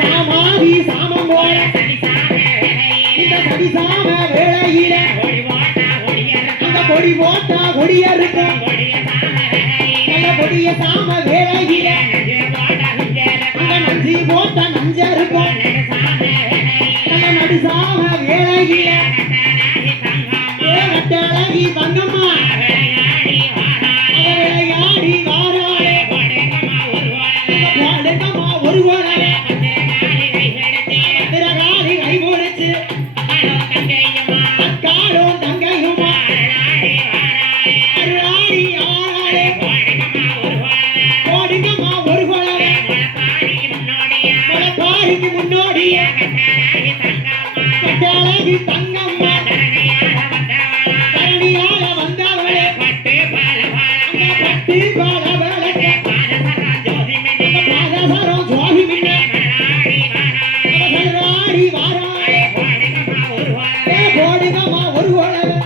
சாமாதி சாமம் போல இந்த சதிசாம வேளையில அந்த கொடி போட்டா கொடிய இருக்கும் அந்த கொடிய சாம வேளையில அந்த நஞ்சி போட்டா நஞ்ச இருக்கும் அந்த நடுசாம வேளையில கட்டழகி தங்கம்மா விளையாடி வாராளே ஒரு திரகாலி கை போடுச்சு அக்காலும் தங்கையும் அருளாடி ஆறாளே கோடிங்கம்மா ஒரு குழந்தை முளப்பாரிக்கு முன்னோடிய கட்டழகி தங்கம்மா தரணியால வந்தவளே பட்டு பால பாலகே பாதசரம் ஜோதி மின்ன அவசராடி வாராளே போடுங்கம்மா ஒரு கோலவே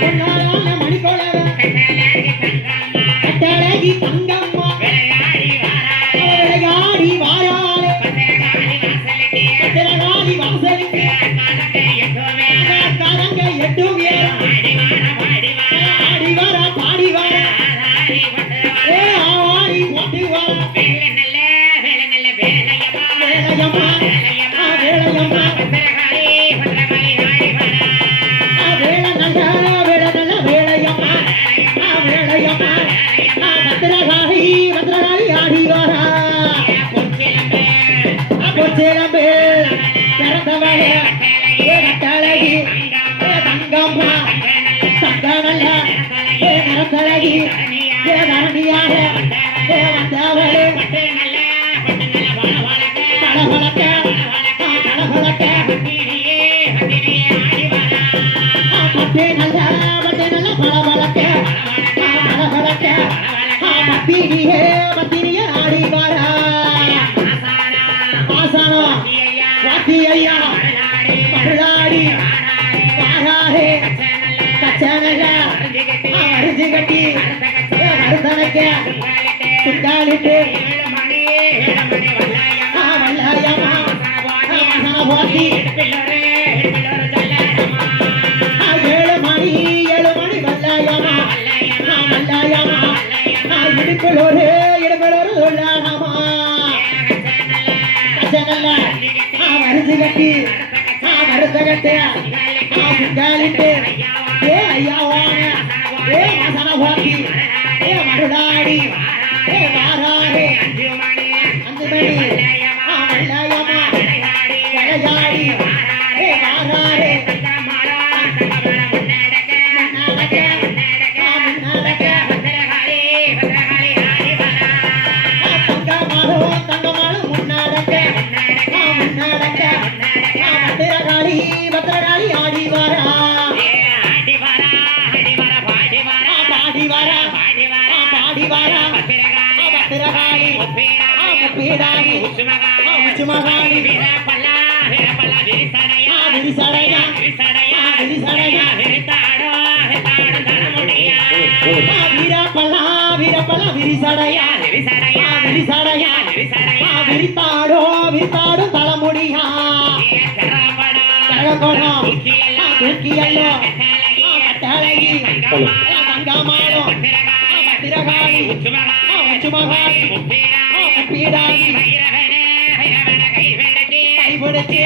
பொன்னாலான மணிக்கோலவே கட்டழகி தங்கம்மா விளையாடி வாராளே பத்திரகாளி வாசலுக்கு காரங்க எட்டும் ஆடி வர பாடி வர ஆடி போட்டு வர வேலையம்மா வேலையம்மா பத்திரகாளி ஆடி வர பொற்சிலம்பே பிறந்தவளே கட்டழகி தங்கம்மா தங்கமல்ல நிறத்தழகி தரணியாக வந்தவளே பளபளக்க பளபளக்க பட்டே நல்ல பளபளக்க பளபளக்க பத்தினியே ஆடி வரா ஆசானம் வாத்தி ஐயா மருளாடி வாராரே கச்சனக அரிசி கட்டி மருதனக்க சுங்காலிட்டு வல்லாயமா வாத்தி 7 மணி வல்லாயமா வல்லாயமா இடுப்பலோரே சொல்லாமா கச்சனல்ல அரிசி கட்டி மருதகட்டே சுங்காலிட்டு ஐயாவான மசன வாத்தி மருளாடி வாராரே 5 மணி வல்லாயமா விளையாடி வாராரே பத்திரகாளி ஆடி வரா பாடி வரா பத்திரகாளி பீடாகி உச்சுமகாளி விரிசடையா வீரப்பல்லா விரிசடையா விரித்தாடும் தலைமுடியா தூக்கியல்லோ கட்டழகி தங்கமாளோ பத்திரகாளி உச்சுமகாளி பீடாகி கை பிடிச்சு